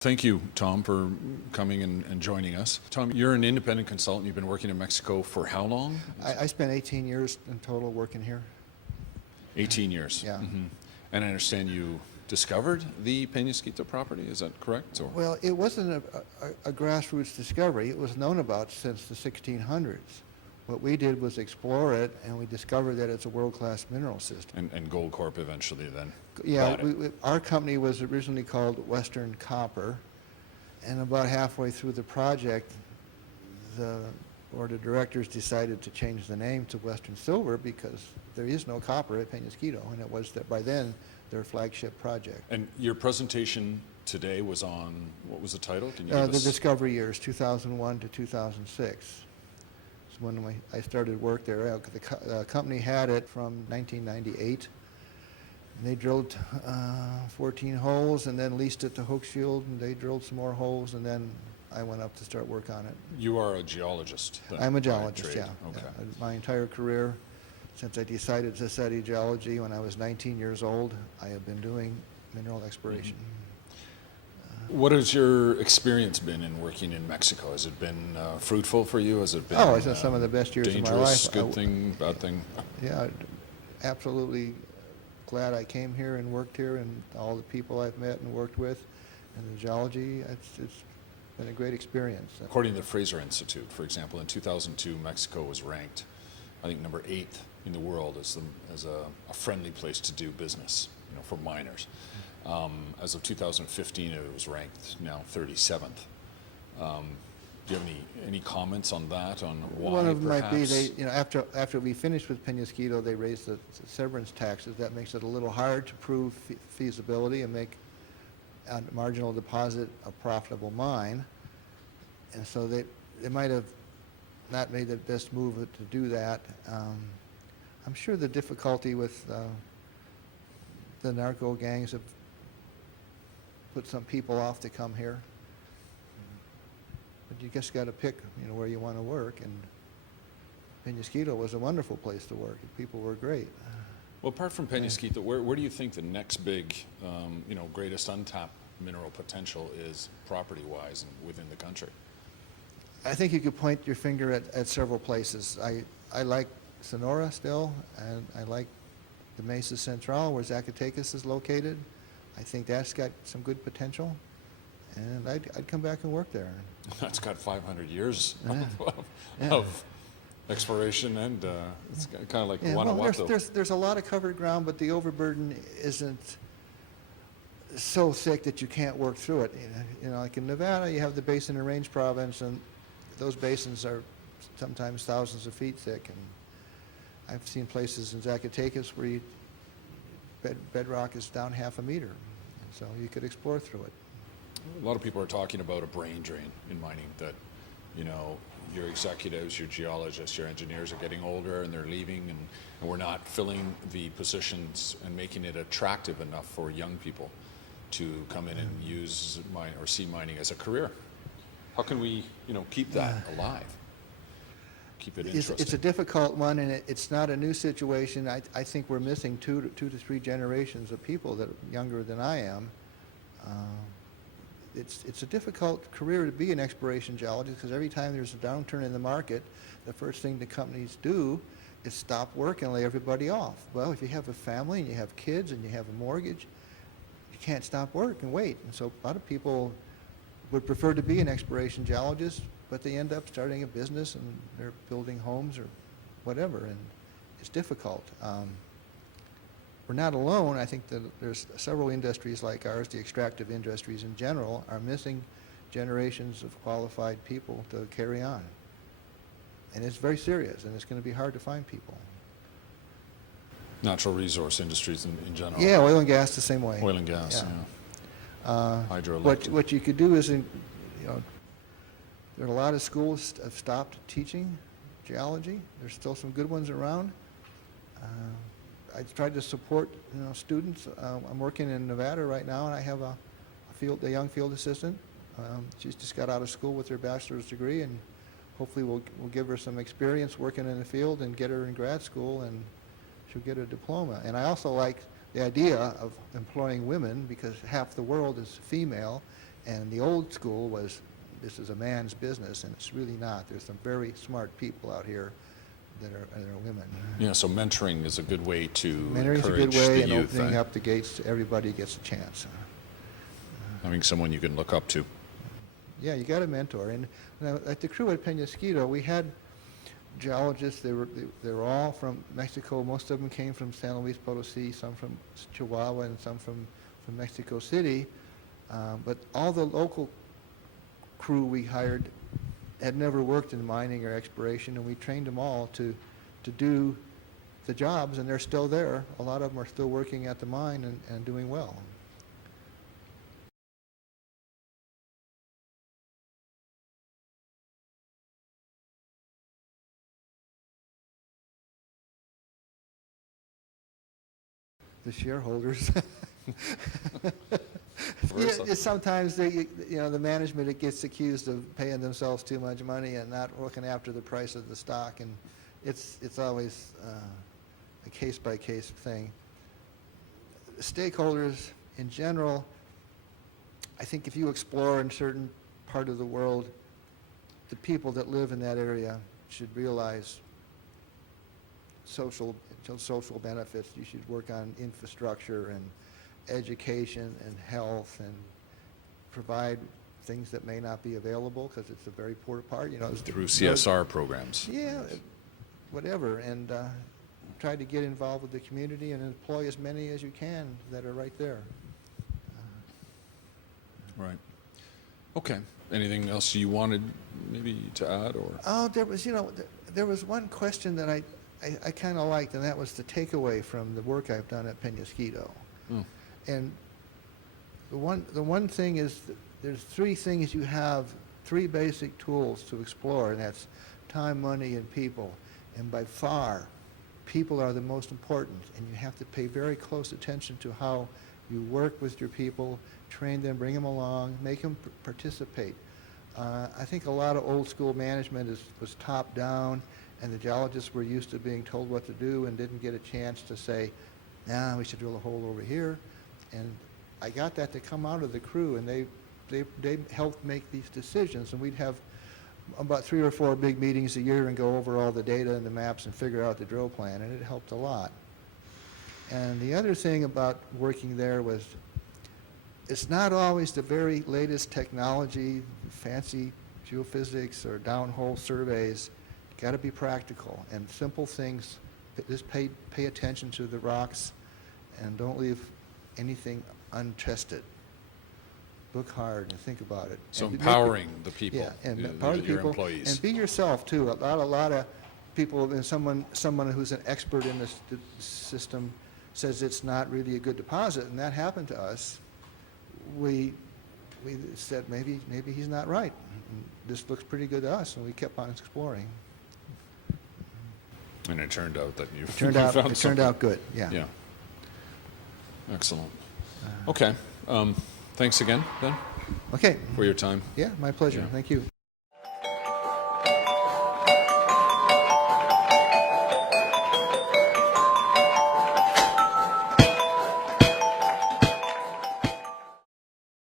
Thank you, Tom, for coming and joining us. Tom, you're an independent consultant. You've been working in Mexico for how long? I spent 18 years in total working here. 18 years. Yeah. And I understand you discovered the Peñasquito property. Is that correct? Or? Well, it wasn't a grassroots discovery. It was known about since the 1600s. What we did was explore it, and we discovered that it's a world-class mineral system. And Goldcorp eventually then Yeah, bought it. our company was originally called Western Copper, and about halfway through the project, the board of directors decided to change the name to Western Silver because there is no copper at Peñasquito, and it was that by then their flagship project. And your presentation today was on, what was the title? Can you The give us? discovery years, 2001 to 2006. It's when I started work there. The company had it from 1998. And they drilled 14 holes and then leased it to Hochschild, and they drilled some more holes, and then I went up to start work on it. You are a geologist. Then, I'm a by geologist, trade. yeah. Okay. Yeah. My entire career, since I decided to study geology when I was 19 years old, I have been doing mineral exploration. What has your experience been in working in Mexico? Has it been fruitful for you? Has it been Oh, it's been some of the best years of my dangerous, life. good thing, bad thing? Yeah, absolutely glad I came here and worked here, and all the people I've met and worked with, and the geology, it's been a great experience. According to the Fraser Institute, for example, in 2002, Mexico was ranked, I think, number 8 in the world as a friendly place to do business, for miners. As of 2015, it was ranked now 37th. Do you have any comments on that? On why? One of them might be perhaps? after we finished with Peñasquito, they raised the severance taxes. That makes it a little hard to prove feasibility and make a marginal deposit a profitable mine. And so they might have not made the best move to do that. I'm sure the difficulty with the narco gangs have put some people off to come here. But you just got to pick, where you want to work. And Peñasquito was a wonderful place to work. People were great. Well, apart from Peñasquito, where do you think the next big, greatest untapped mineral potential is property-wise and within the country? I think you could point your finger at several places. I like Sonora still, and I like the Mesa Central, where Zacatecas is located. I think that's got some good potential, and I'd come back and work there. That's got 500 years Yeah. of exploration, and it's kind of like Yeah, Guanajuato. there's a lot of covered ground, but the overburden isn't so thick that you can't work through it. Like in Nevada, you have the Basin and Range Province, and those basins are sometimes thousands of feet thick. And I've seen places in Zacatecas where bedrock is down half a meter, and so you could explore through it. A lot of people are talking about a brain drain in mining, that your executives, your geologists, your engineers are getting older and they're leaving, and we're not filling the positions and making it attractive enough for young people to come in and use mine or see mining as a career. How can we keep that alive, keep it interesting? It's a difficult one, and it's not a new situation. I think we're missing two to three generations of people that are younger than I am. It's a difficult career to be an exploration geologist, because every time there's a downturn in the market, the first thing the companies do is stop work and lay everybody off. Well, if you have a family and you have kids and you have a mortgage, you can't stop work and wait. And so a lot of people would prefer to be an exploration geologist, but they end up starting a business and they're building homes or whatever, and it's difficult. We're not alone. I think that there's several industries like ours, the extractive industries in general, are missing generations of qualified people to carry on. And it's very serious, and it's going to be hard to find people. Natural resource industries in general. Yeah, oil and gas the same way. Oil and gas, yeah. Hydroelectric. What you could do is, there are a lot of schools have stopped teaching geology. There's still some good ones around. I tried to support students. I'm working in Nevada right now, and I have a young field assistant. She's just got out of school with her bachelor's degree, and hopefully we'll give her some experience working in the field and get her in grad school, and she'll get a diploma. And I also like the idea of employing women, because half the world is female, And the old school was, this is a man's business, and it's really not. There's some very smart people out here that are women. Yeah, so mentoring is a good way to Mentoring's a encourage good way, the and youth. opening up the gates to everybody gets a chance. Having someone you can look up to. Yeah, you got a mentor. And at the crew at Penasquito, we had geologists. They were all from Mexico. Most of them came from San Luis Potosí, some from Chihuahua, and some from Mexico City. But all the local crew we hired had never worked in mining or exploration, and we trained them all to do the jobs, and they're still there. A lot of them are still working at the mine and doing well. The shareholders. Yeah, sometimes the management, it gets accused of paying themselves too much money and not looking after the price of the stock, and it's always a case-by-case thing. Stakeholders in general, I think if you explore in certain part of the world, the people that live in that area should realize social benefits. You should work on infrastructure and education and health and provide things that may not be available because it's a very poor part. Through CSR programs. Yeah, whatever, and try to get involved with the community and employ as many as you can that are right there. Right. Okay. Anything else you wanted maybe to add, or? Oh, there was one question that I kind of liked, and that was the takeaway from the work I've done at Penasquito. Oh. And the one thing is that there's three things you have, three basic tools to explore, and that's time, money, and people. And by far, people are the most important, and you have to pay very close attention to how you work with your people, train them, bring them along, make them participate. I think a lot of old school management was top down, and the geologists were used to being told what to do and didn't get a chance to say, we should drill a hole over here. And I got that to come out of the crew, and they helped make these decisions, and we'd have about 3 or 4 big meetings a year and go over all the data and the maps and figure out the drill plan, and it helped a lot. And the other thing about working there was it's not always the very latest technology, fancy geophysics or downhole surveys. You've got to be practical and simple things. Just pay attention to the rocks and don't leave anything untested. Look hard and think about it. So and empowering the people, yeah, and empower the your people, employees. and be yourself too. A lot of people, and someone who's an expert in this system says it's not really a good deposit, and that happened to us. We said maybe he's not right. This looks pretty good to us, and we kept on exploring. And it turned out that you It turned out good. Yeah. Yeah. Excellent. Okay. Thanks again, Ben, Okay. for your time. Yeah, my pleasure. Yeah. Thank you.